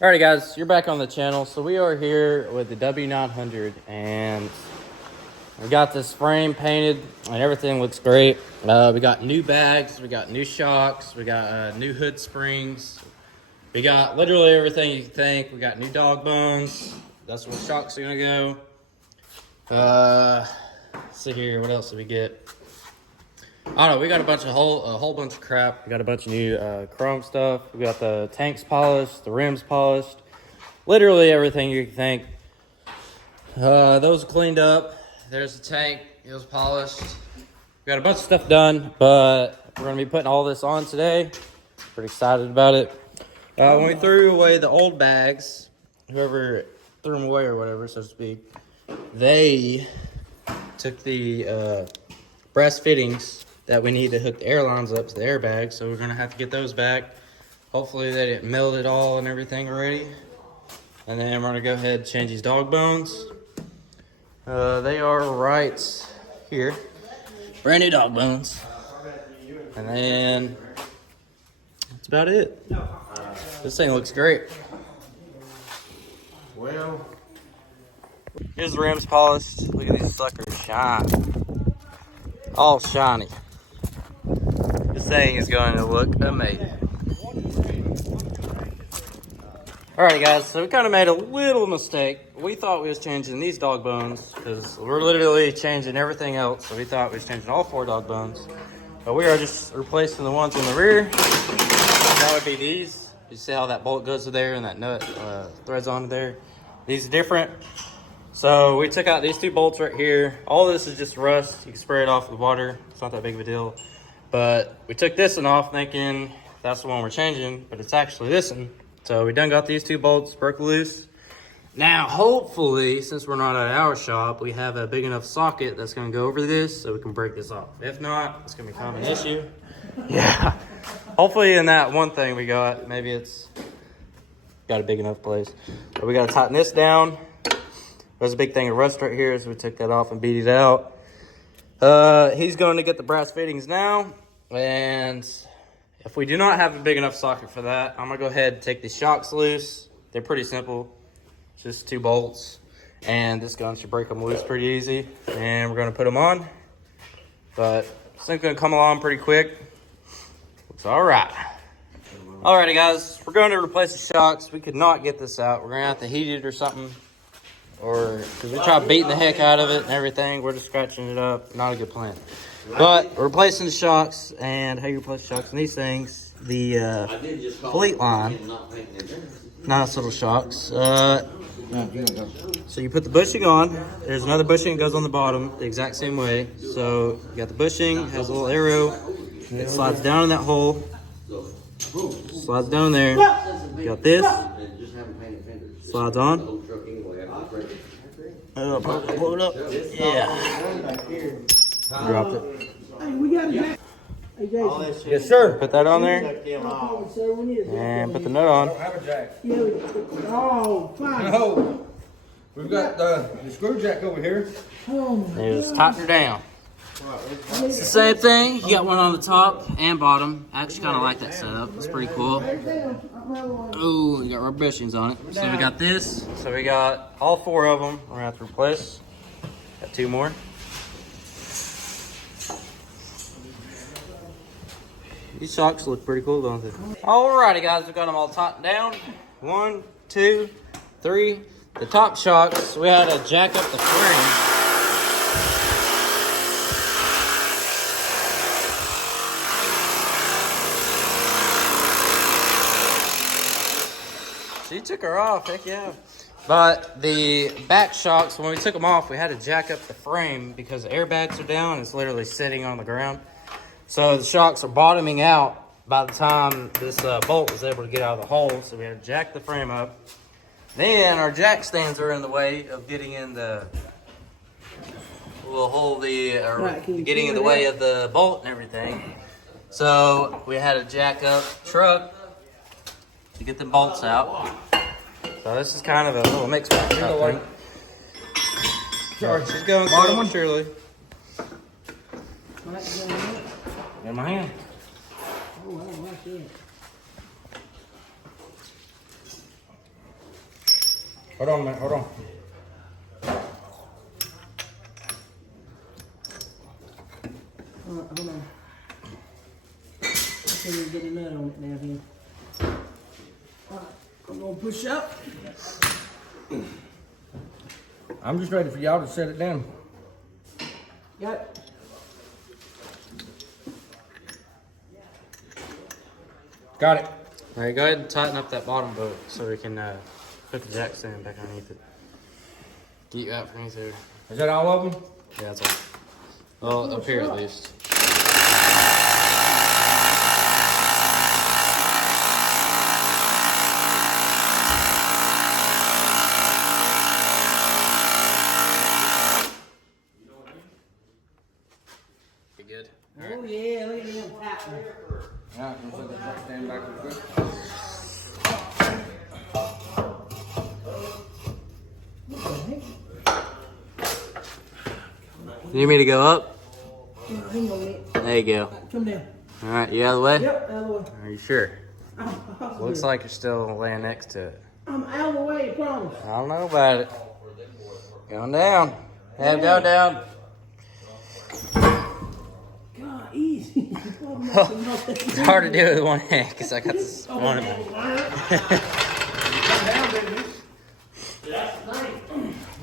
Alrighty guys, you're back on the channel. So we are here with the W900 and we got this frame painted and everything looks great. We got new bags, we got new shocks, we got new hood springs. We got literally everything you can think. We got new dog bones. That's where the shocks are gonna go. Let's see here, what else did we get? I don't know, we got a whole bunch of crap. We got a bunch of new chrome stuff. We got the tanks polished, the rims polished. Literally everything you can think. Those are cleaned up. There's the tank, it was polished. We got a bunch of stuff done, but we're gonna be putting all this on today. Pretty excited about it. When we threw away the old bags, whoever threw them away or whatever, so to speak, they took the brass fittings that we need to hook the airlines up to the airbag, so we're gonna have to get those back. Hopefully they didn't melt it all and everything already. And then we're gonna go ahead and change these dog bones. They are right here. Brand new dog bones. And then that's about it. This thing looks great. Well, here's the rims polished. Look at these suckers shine. All shiny. This thing is going to look amazing. Alrighty guys, so we kind of made a little mistake. We thought we was changing these dog bones because we're literally changing everything else. So we thought we was changing all 4 dog bones. But we are just replacing the ones in the rear. That would be these. You see how that bolt goes to there and that nut threads on there. These are different. So we took out these 2 bolts right here. All this is just rust. You can spray it off with water. It's not that big of a deal. But we took this one off thinking that's the one we're changing, but it's actually this one. So we done got these 2 bolts broke loose. Now, hopefully, since we're not at our shop, we have a big enough socket that's gonna go over this so we can break this off. If not, it's gonna become an issue. Yeah. Hopefully in that one thing we got, maybe it's got a big enough place. But we gotta tighten this down. There's a big thing of rust right here, so we took that off and beat it out. He's going to get the brass fittings now, and if we do not have a big enough socket for that, I'm gonna go ahead and take these shocks loose. They're pretty simple, just 2 bolts, and this gun should break them loose pretty easy. And we're gonna put them on, but this thing's gonna come along pretty quick. Looks all right. Alrighty guys, we're going to replace the shocks. We could not get this out. We're gonna have to heat it or something. Or because we tried beating the heck out of it and everything, we're just scratching it up. Not a good plan. But we're replacing the shocks, and how you replace shocks in these things, the fleet line, nice little shocks. So you put the bushing on. There's another bushing that goes on the bottom the exact same way. So you got the bushing, has a little arrow. It slides down in that hole. Slides down there. You got this. Slides on. Pull it up. Yeah. Dropped it. Yes, sir. Put that on there. And put the nut on. no. We've got the screw jack over here. Just tighten her down. It's the same thing. You got one on the top and bottom. I actually kind of like that setup. It's pretty cool. Ooh, you got rubber bushings on it. So we got this. So we got all 4 of them. We're gonna have to replace. Got 2 more. These shocks look pretty cool, don't they? Alrighty guys, we got them all tightened down. 1, 2, 3. The top shocks, we had to jack up the frame. She took her off, heck yeah. But the back shocks, when we took them off, we had to jack up the frame because the airbags are down. It's literally sitting on the ground. So the shocks are bottoming out by the time this bolt was able to get out of the hole. So we had to jack the frame up. Then our jack stands are in the way of getting in the, getting in the way of the bolt and everything. So we had to jack up the truck to get the bolts out. So this is kind of a little mix match thing. Sorry, she's going slowly, surely. In my hand. Oh, I don't like that. Hold on a minute, hold on. Hold on. I can't even get a nut on it now here. Alright, I'm gonna push up. I'm just ready for y'all to set it down. Got it. Got it. All right, go ahead and tighten up that bottom bolt so we can put the jack stand back underneath it. Get you out from underneath there. Is that all of them? Yeah, that's all. Well, up here at least. You good? All right. Oh yeah, look at him tapping. Yeah, I'm gonna set the jack stand back real quick. You need me to go up? Hang on a minute. There you go. Come down. All right, you out of the way? Yep, out of the way. Are you sure? I'm Looks like you're still laying next to it. out of the way, I promise. I don't know about it. Going down. Head go down. God, easy. It's hard to do with one hand because I got this one in my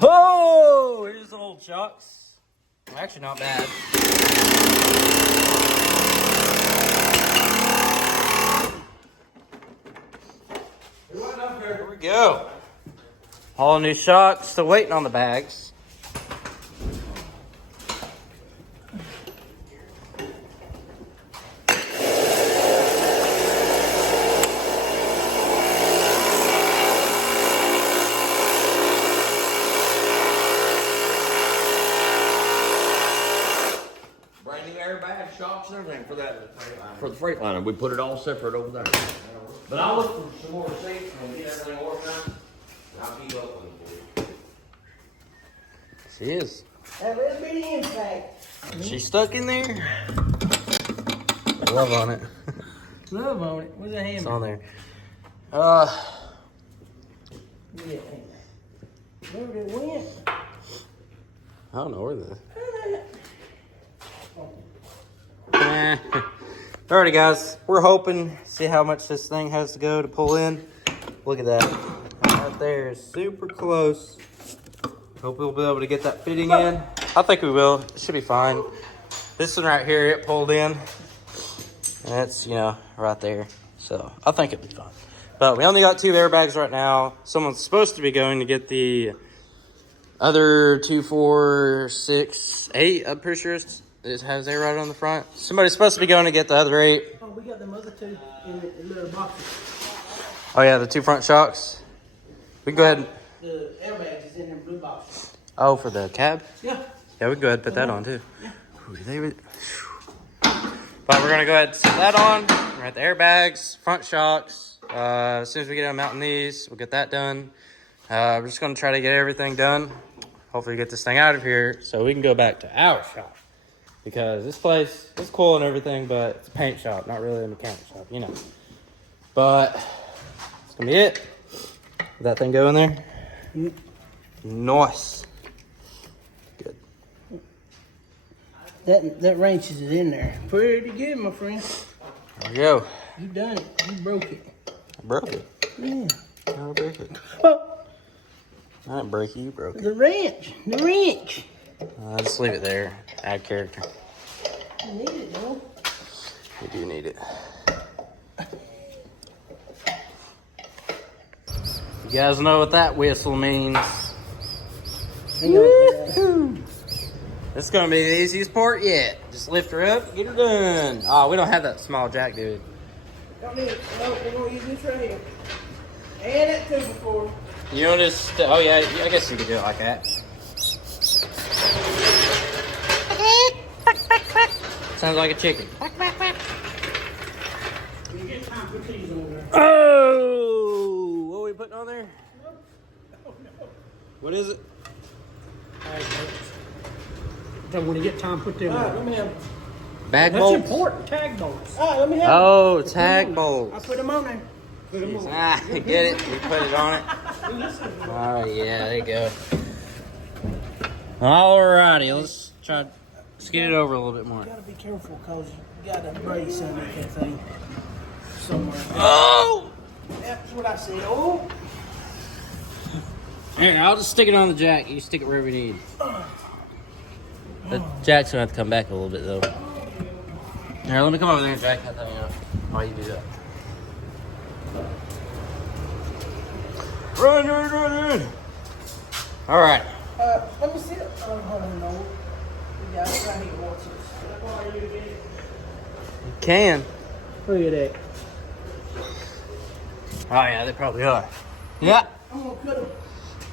Oh, here's the old shocks. Actually, not bad. Here we go. All new shocks. Still waiting on the bags. Brand new airbag, shocks, and everything for the Freightliner. We put it all separate over there. But I'll look for some more receipts and get everything organized. And I'll keep up with it for you. She is. That little bitty impact. She's stuck in there. Love on it. Love on it. Where's the hammer? It's on there. Yeah. Where did it went? I don't know where the. Alrighty, guys. We're hoping see how much this thing has to go to pull in. Look at that. Right there is super close. Hope we'll be able to get that fitting in. I think we will. It should be fine. This one right here, it pulled in. And it's, right there. So I think it'll be fine. But we only got 2 airbags right now. Someone's supposed to be going to get the other 2, 4, 6, 8. I'm pretty sure it has air right on the front. Somebody's supposed to be going to get the other 8. Oh, we got them other 2 in the little boxes. Oh yeah, the 2 front shocks. We can go ahead and... The airbags is in them blue boxes. Oh, for the cab? Yeah. Yeah, we can go ahead and put that on too. Yeah. But we're gonna go ahead and set that on. We're at the airbags, front shocks. As soon as we get them mounting these, we'll get that done. We're just gonna try to get everything done. Hopefully get this thing out of here so we can go back to our shop. Because this place is cool and everything, but it's a paint shop, not really a mechanic shop, But it's gonna be it. Did that thing go in there? Mm. Nice. Good. That wrench is in there. Pretty good, my friend. There we go. You done it. You broke it. I broke it. Yeah. How did I break it? Oh, I didn't break it, you broke it. the wrench. The wrench. Just leave it there. Add character. You need it, though. You do need it. You guys know what that whistle means. Woo-hoo. It's gonna be the easiest part yet. Just lift her up, get her done. Oh, we don't have that small jack, dude. Come here. No, we're going to use this right here. And that too before. You know, just, oh yeah, I guess you could do it like that. Sounds like a chicken. You get time to put these on there. Oh, what are we putting on there? What is it? Then when you get time, put them All right, on. let me have. Bag That's bolts? important, tag bolts. All right, let me have. Oh, tag I bolts. put them on there. Put them on. Ah, get it? We put it on it. Oh yeah, there you go. Alrighty, let's get it over a little bit more. You gotta be careful because you got a brace underneath that thing somewhere. Oh! That's what I said. Oh! Here, I'll just stick it on the jack. You stick it wherever you need. The jack's gonna have to come back a little bit though. Here, let me come over there and jack that thing up while you do that. Run! Alright. Let me see it. Oh, hold on, no. We got it right here. Watch this. You can. Look at that. Oh yeah, they probably are. Yeah. I'm gonna cut them.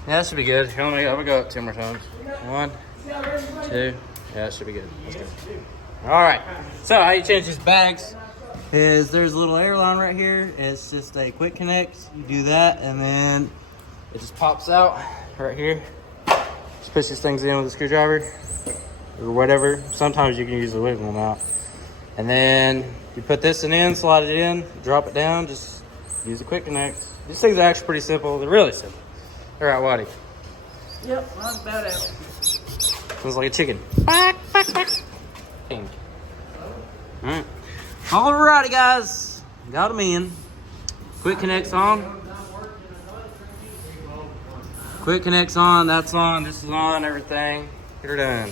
Yeah, that should be good. Here, I'm gonna go up 2 more times. 1, 2. Yeah, that should be good. That's good. Alright. So how you change these bags is there's a little airline right here. It's just a quick connect. You do that and then it just pops out right here. Just push these things in with a screwdriver or whatever. Sometimes you can use the wiggle them out. And then you put this in, slide it in, drop it down, just use a quick connect. These things are actually pretty simple. They're really simple. All right, Waddy. Yep, I'm about out. Sounds like a chicken. Alright. Alrighty, guys. Got them in. Quick connects on. Quick connects on. That's on. This is on. Everything. Get her done.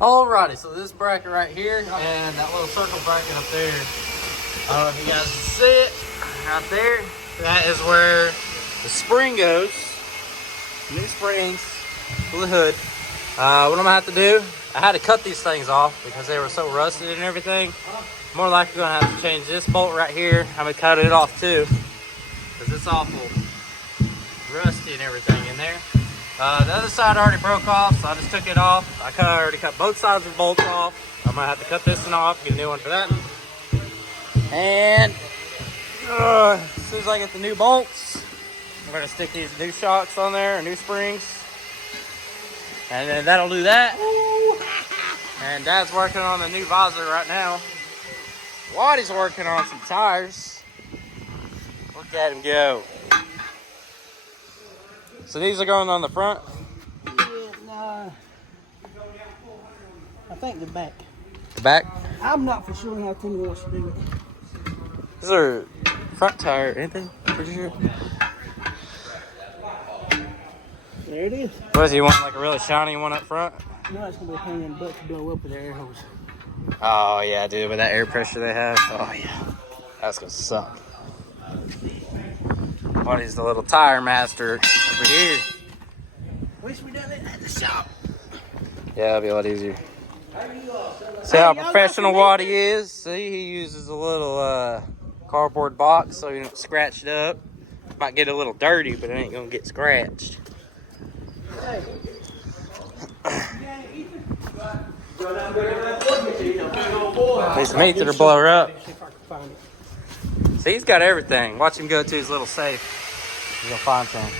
Alrighty, so this bracket right here and that little circle bracket up there. I don't know if you guys can see it. Right there. That is where the spring goes. New springs for the hood. What I'm gonna have to do, I had to cut these things off because they were so rusted and everything. More likely gonna have to change this bolt right here. I'm gonna cut it off too because it's awful rusty and everything in there. The other side already broke off, so I just took it off. I already cut both sides of the bolts off. I'm gonna have to cut this one off, get a new one for that. And as soon as I get the new bolts, I'm gonna stick these new shocks on there, new springs. And then that'll do that. And Dad's working on the new visor right now. Waddy's working on some tires. Look at him go. So these are going on the front? Yeah, nah. I think the back. The back? I'm not for sure how Timmy wants to do it. These are front tire, ain't they? Pretty sure. There it is. What does he want, like a really shiny one up front? No, it's gonna be a pain in the butt to blow up with the air hose. Oh yeah, dude, with that air pressure they have. Oh yeah, that's gonna suck. Buddy's the little tire master over here. Wish we done it at the shop. Yeah, it'll be a lot easier. See how professional Waddy is? See, he uses a little cardboard box so you don't scratch it up. Might get a little dirty, but it ain't gonna get scratched. Hey. These meat that are blow her up. See, he's got everything. Watch him go to his little safe. He's gonna find some.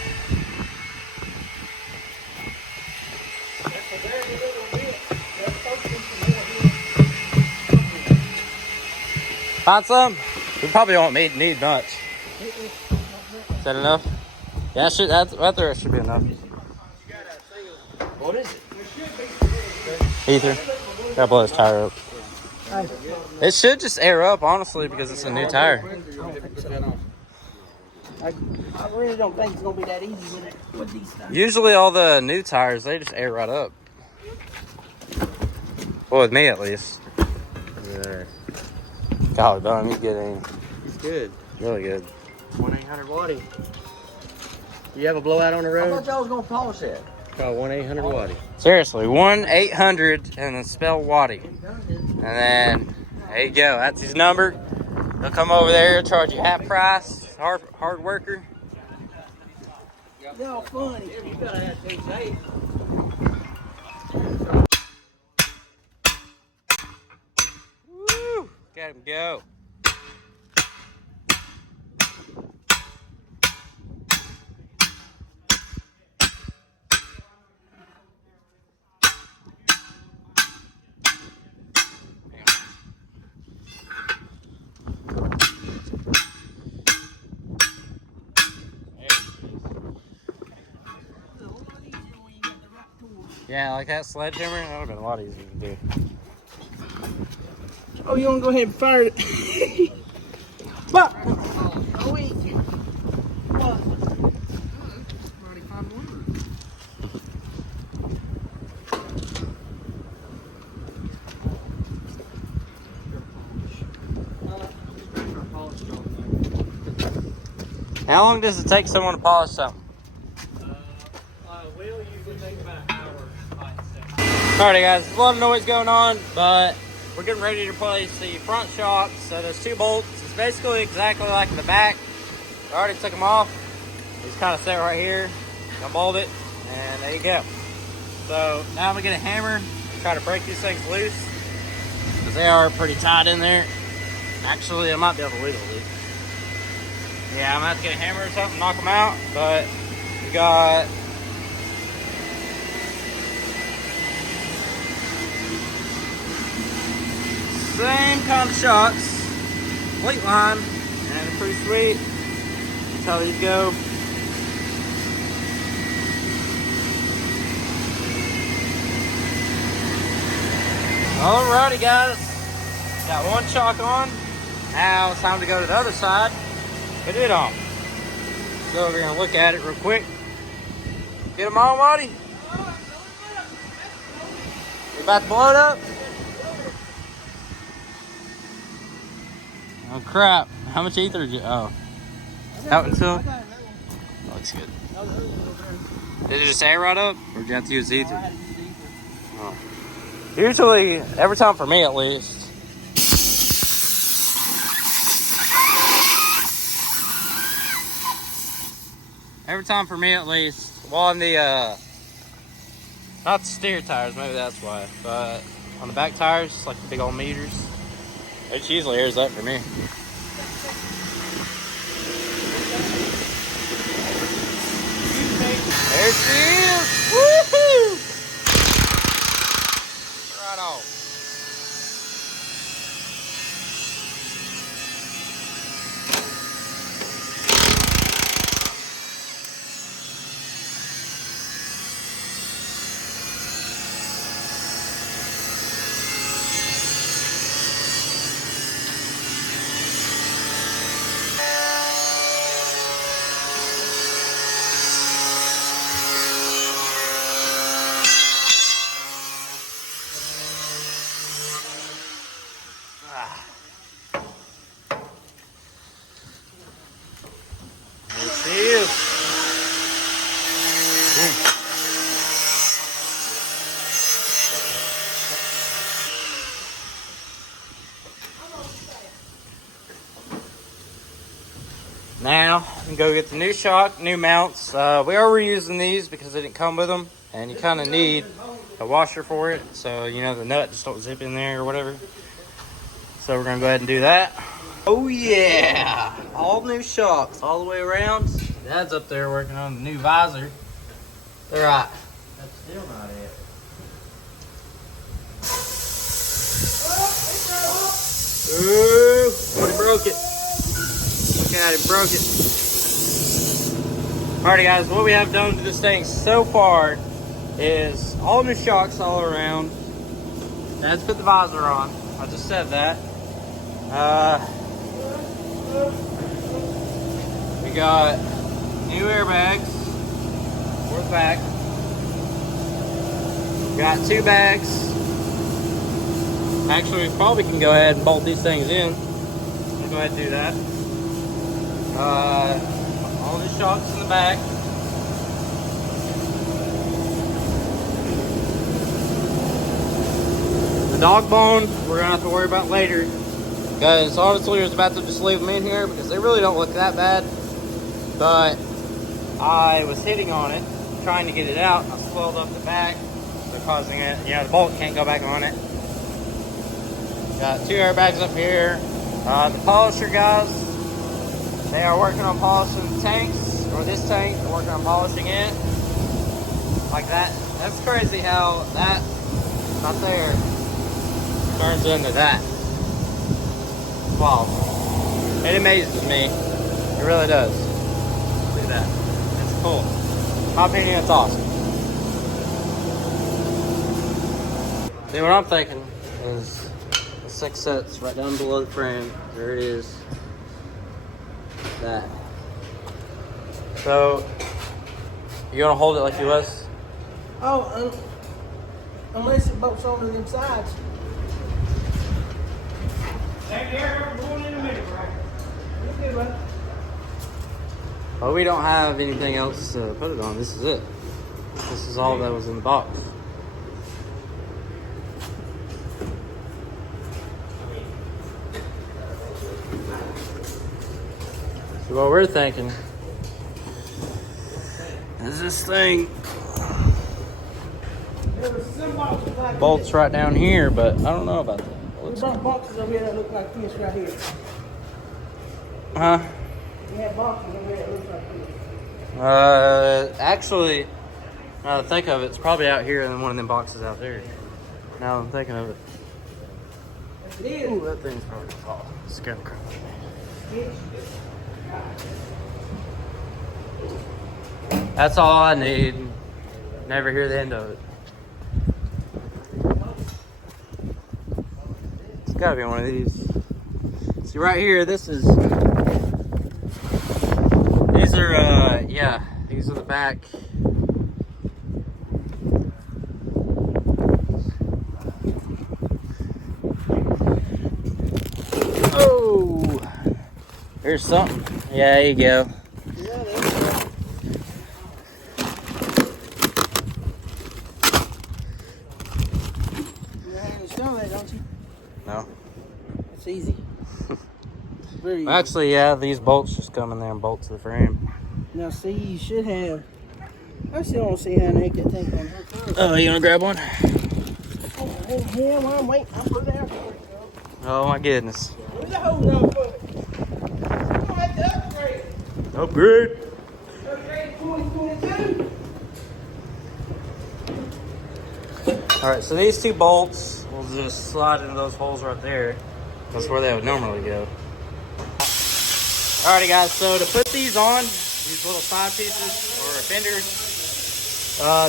Find some? We probably won't need much. Is that enough? Yeah, that there should be enough. What is it? Ether. Gotta blow his tire up. It should just air up, honestly, because it's a new tire. I really don't think it's gonna be that easy with these things. Usually all the new tires, they just air right up. Well, with me at least. Yeah. Golly, Don, he's getting It's good. really good. 1-800-Waddy. You have a blowout on the I road? thought y'all was gonna polish it. Call 1-800-Waddy. Seriously, 1-800 and then spell Waddy. And then, there you go. That's his number. He'll come over there, charge you half price. Hard worker. Y'all funny. You gotta have things safe. Woo! Got him go. Yeah, like that sledgehammer, that would have been a lot easier to do. Oh, you want to go ahead and fire it? But, oh wait. What? How long does it take someone to polish something? Will usually take about an hour. Alrighty guys, there's a lot of noise going on, but we're getting ready to replace the front shocks. So there's 2 bolts. It's basically exactly like in the back. I already took them off. These kind of sit right here. Gonna bolt it, and there you go. So now I'm gonna get a hammer and try to break these things loose, because they are pretty tight in there. Actually, I might be able to wiggle these. Yeah, I'm gonna have to get a hammer or something, knock them out, but we got same kind of shocks, complete line, and they're pretty sweet. That's how these go. Alrighty guys, got one shock on. Now it's time to go to the other side. Put it on. Go over here and look at it real quick. Get them on, Waddy? You about to blow it up? Oh crap. How much ether did you, oh. Out until? Looks good. Did it just air right up? Or did you have to use ether? Oh. Usually, every time for me at least, well, on the, not the steer tires, maybe that's why, but on the back tires, like the big old meters, it usually airs up for me. There she is! Woohoo! Right on. There she is. Boom. Now, we can go get the new shock, new mounts. We are reusing these because they didn't come with them, and you kind of need a washer for it, so you know the nut just don't zip in there or whatever. So we're gonna go ahead and do that. Oh yeah, all new shocks all the way around. Dad's up there working on the new visor. They're right. That's still not it. Ooh, he broke it. Look at him, broke it. Alrighty guys, what we have done to this thing so far is all new shocks all around. Dad's put the visor on. I just said that. We got new airbags for the back. Got 2 bags. Actually, we probably can go ahead and bolt these things in. We'll go ahead and do that. All the shocks in the back. The dog bone, we're gonna have to worry about later. Guys, honestly, I was about to just leave them in here because they really don't look that bad. But I was hitting on it, trying to get it out. I swelled up the back, so causing it, you know, the bolt can't go back on it. Got 2 airbags up here. The polisher guys, they are working on polishing the tanks, or this tank, they're working on polishing it. Like that. That's crazy how that, not there, turns into that. Wow. It amazes me. It really does. Look at that. It's cool. In my opinion, it's awesome. Then what I'm thinking is the 6 sets right down below the frame. There it is. That. So, you gonna hold it like you was? Oh, unless it bolts onto them sides. That there, going in a minute, right? You good, bud? Well, we don't have anything else to put it on. This is it. This is all that was in the box. So what we're thinking is this thing There was some boxes like bolts right down here, but I don't know about that. We brought boxes over here that look like this right here. Huh? We have boxes over here that look like this. Actually, now that I think of it, it's probably out here and then one of them boxes out there. Now I'm thinking of it. Yes, it is. Ooh, that thing's probably fall. It's gonna crap. That's all I need. Never hear the end of it. It's gotta be one of these. See right here, this is. These are, yeah, these are the back. Oh, here's something. Yeah, there you go. Yeah, there you go. You have to show that, don't you? No. It's easy. Very easy. Actually, yeah, these bolts just come in there and bolt to the frame. Now, see, you should have. I still don't see how the heck that thing comes out. Oh, you wanna grab one? Oh, yeah, while I'm waiting, I'll put it out for you. Oh my goodness. Where's the hose on for it? You don't have to upgrade. Upgrade. Upgrade 2022. Alright, so these 2 bolts will just slide into those holes right there. That's where they would normally go. Alrighty guys, so to put these on, these little side pieces or fenders,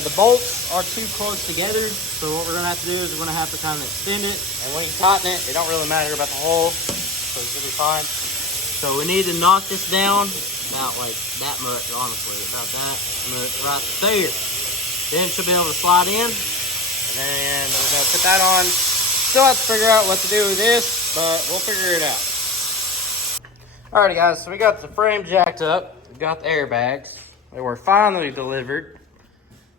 the bolts are too close together. So what we're gonna have to do is we're gonna have to kind of extend it. And when you tighten it, it don't really matter about the hole, so it's gonna be fine. So we need to knock this down about like that much, honestly, about that much right there. Then it should be able to slide in. And then we're gonna put that on. Still have to figure out what to do with this, but we'll figure it out. Alrighty guys, so we got the frame jacked up. We got the airbags. They were finally delivered.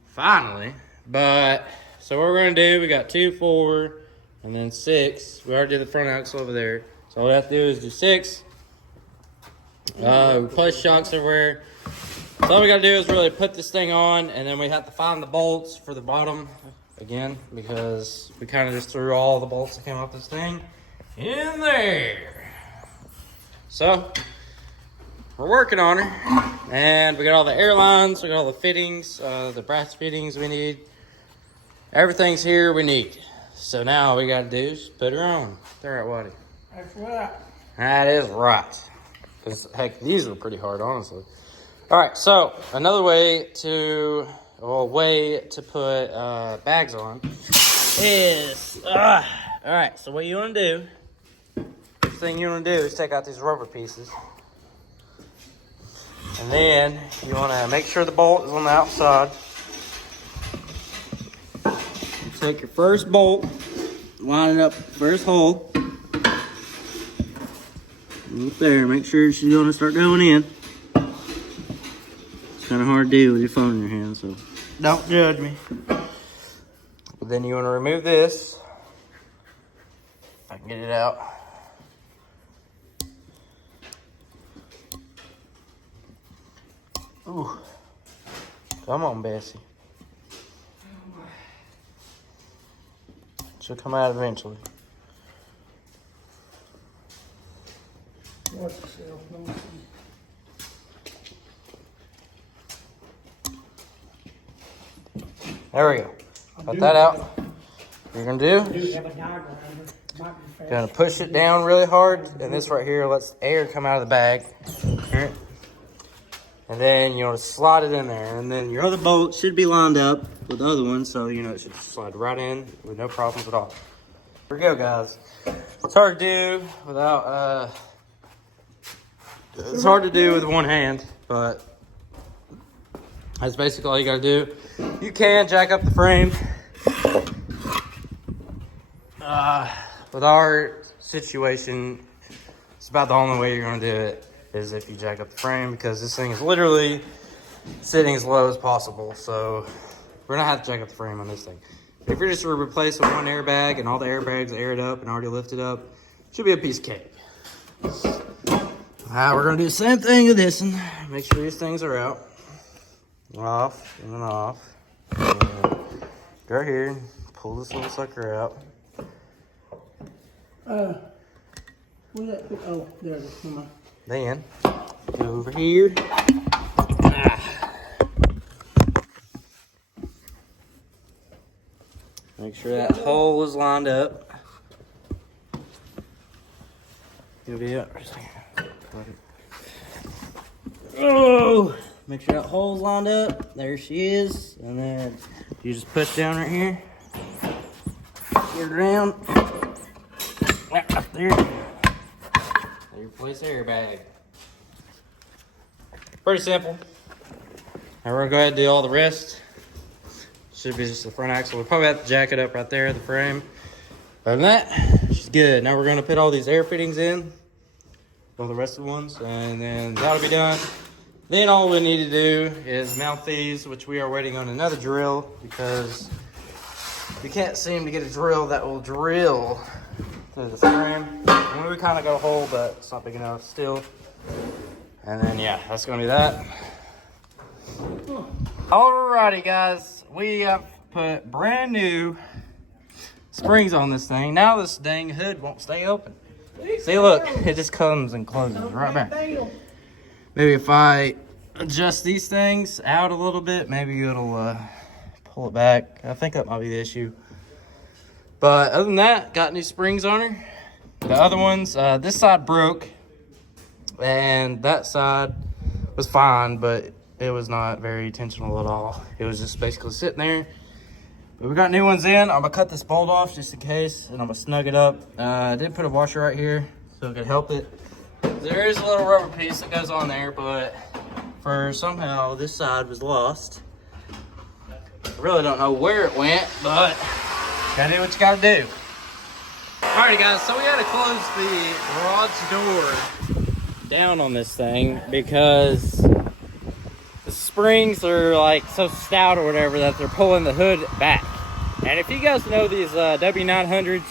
Finally. But, so what we're gonna do, we got 2, 4, and then 6. We already did the front axle over there. So all we have to do is do 6. Replace shocks everywhere. So all we gotta do is really put this thing on, and then we have to find the bolts for the bottom again, because we kind of just threw all the bolts that came off this thing in there. So we're working on it, and we got all the airlines, we got all the fittings, the brass fittings we need. Everything's here we need. So now all we gotta do is put her on. They're right, Waddy. That's right. That is right. Because, heck, these are pretty hard, honestly. All right, so another way to put bags on is, all right, so what you want to do, first thing you want to do is take out these rubber pieces. And then you want to make sure the bolt is on the outside. You take your first bolt, line it up first hole. Up there, make sure she's going to start going in. It's kind of hard to do with your phone in your hand, so don't judge me. But then you want to remove this. If I can get it out. Ooh. Come on, Bessie. She'll come out eventually. Watch yourself. Let me see. There we go. Got that out. What you're gonna do, Have a diagram. Might be fast. gonna push it down really hard, and this right here lets air come out of the bag. Here. And then, you know, slide it in there. And then your other bolt should be lined up with the other one. So, you know, it should slide right in with no problems at all. Here we go, guys. It's hard to do without, it's hard to do with one hand, but that's basically all you gotta do. You can jack up the frame. With our situation, it's about the only way you're gonna do it is if you jack up the frame, because this thing is literally sitting as low as possible. So we're gonna have to jack up the frame on this thing. If you're just replacing one airbag and all the airbags are aired up and already lifted up, it should be a piece of cake. We're gonna do the same thing with this one. Make sure these things are out. Off and then off. And go right here, pull this little sucker out. Where's that? Oh, there it is. Come on. Then go over here. Make sure that hole is lined up. You'll be up. Oh! Make sure that hole's lined up. There she is. And then you just push down right here. Get her down. Up there. You replace the airbag. Pretty simple. Now we're gonna go ahead and do all the rest. Should be just the front axle. We'll probably have to jack it up right there, the frame. Other than that, she's good. Now we're gonna put all these air fittings in. All the rest of the ones. And then that'll be done. Then all we need to do is mount these, which we are waiting on another drill because we can't seem to get a drill that will drill through the frame. And we kind of got a hole, but it's not big enough still. And then, yeah, that's going to be that. Alrighty, guys. We have put brand new springs on this thing. Now this dang hood won't stay open. See, look, it just comes and closes right back. Maybe if I adjust these things out a little bit, maybe it'll pull it back. I think that might be the issue. But other than that, got new springs on her. The other ones, this side broke, and that side was fine, but it was not very intentional at all. It was just basically sitting there. But we got new ones in. I'm gonna cut this bolt off just in case, and I'm gonna snug it up. I did put a washer right here so it could help it. There is a little rubber piece that goes on there, but for somehow this side was lost. I really don't know where it went, but gotta do what you gotta do. Alrighty, guys, so we had to close the garage door down on this thing because the springs are like so stout or whatever that they're pulling the hood back. And if you guys know these W900s,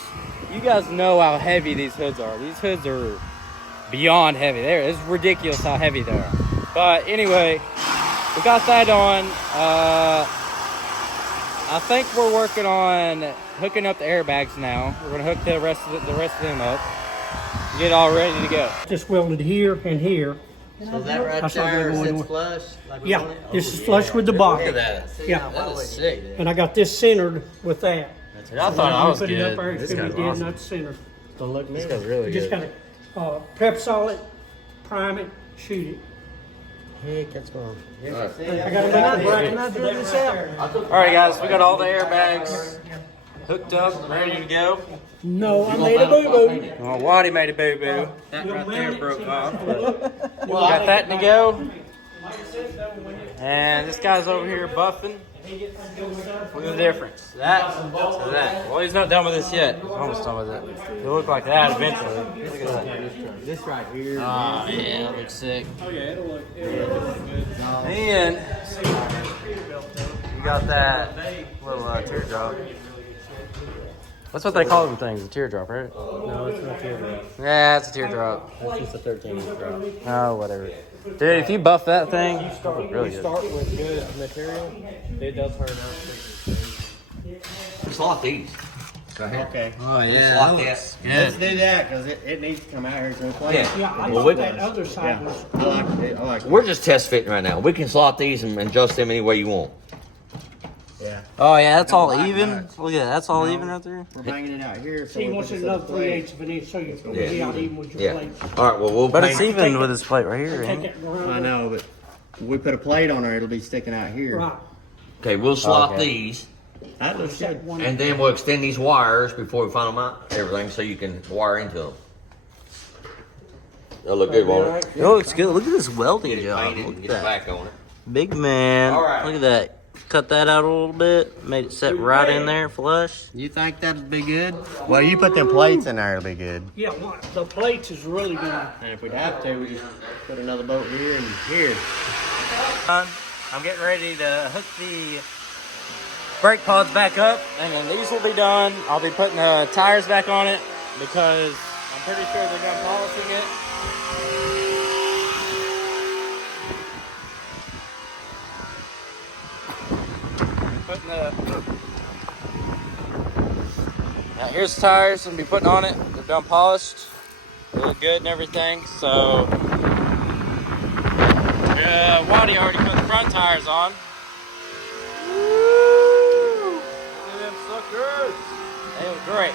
you guys know how heavy these hoods are. These hoods are beyond heavy. It's ridiculous how heavy they are. But anyway, we got that on. I think we're working on hooking up the airbags now. We're gonna hook the rest of them up. Get it all ready to go. Just welded here and here. So that right That's not there good sits one. flush? Like we Yeah, want it? this is flush with the bottom. Look at that. Yeah. That is sick. And I got this centered with that. I thought I was Put it good. up there, This it's gonna guy's be dead, awesome. not centered. This guy's really You just good. gotta prep solid, prime it, shoot it. Heck, that's going. I got another bracket. Can I do this out? All right, guys, we got all the airbags hooked up, ready to go. No, I made a boo-boo. Well, Waddy made a boo-boo. That right there broke off. But we got that to go. And this guy's over here buffing. Look at the difference. That to that. Well, he's not done with this yet. He's almost done with it. It'll look like that eventually. Look at that. This right here. Oh, yeah, it looks sick. Oh yeah, it'll look good. And you got that little teardrop. That's what they call them things, a teardrop, right? No, it's not teardrop. Yeah, it's a teardrop. That's just a 13-inch drop. Oh, whatever. Dude, if you buff that thing, it would look really You good. start with good material, it does hurt out. Just lock these. Go ahead. Okay. Oh, Just yeah, lock that that. looks Let's good. do that because it needs to come out here to a place. Yeah. Yeah, I Well, thought we- that other side Yeah, was. I like it. I like it. We're just test fitting right now. We can slot these and adjust them any way you want. Yeah. Oh, yeah, that's all Black even? nuts. Look at that, that's all even right there? We're hanging it out here. So See, we wants put it this another other plate. 3/8 of an inch, so you're gonna Yeah. be out even with your Yeah. blade. All right. Well, we'll But paint. it's even with this plate right here, Take ain't it? that grinder. I know, but we put a plate on there, it'll be sticking out here. Right. Okay, we'll slot Okay. these, That looks good. One. and then we'll extend these wires before we final mount everything, so you can wire into them. That'll look good, won't it? It looks good. Look at this welding Get it job. painted Look and at get it that. back on it. Big man. All right. Look at that. Cut that out a little bit. Made it set right in there, flush. You think that'd be good? Well, you put them plates in there, it'll be good. Yeah, the plates is really good. And if we'd have to, we just put another bolt here and here. I'm getting ready to hook the brake pods back up, and then these will be done. I'll be putting the tires back on it because I'm pretty sure they're done polishing it. Putting the now here's the tires I'm gonna be putting on it. They're done polished. They look good and everything. So Waddy already put the front tires on. Woo! Look at them suckers. They look great.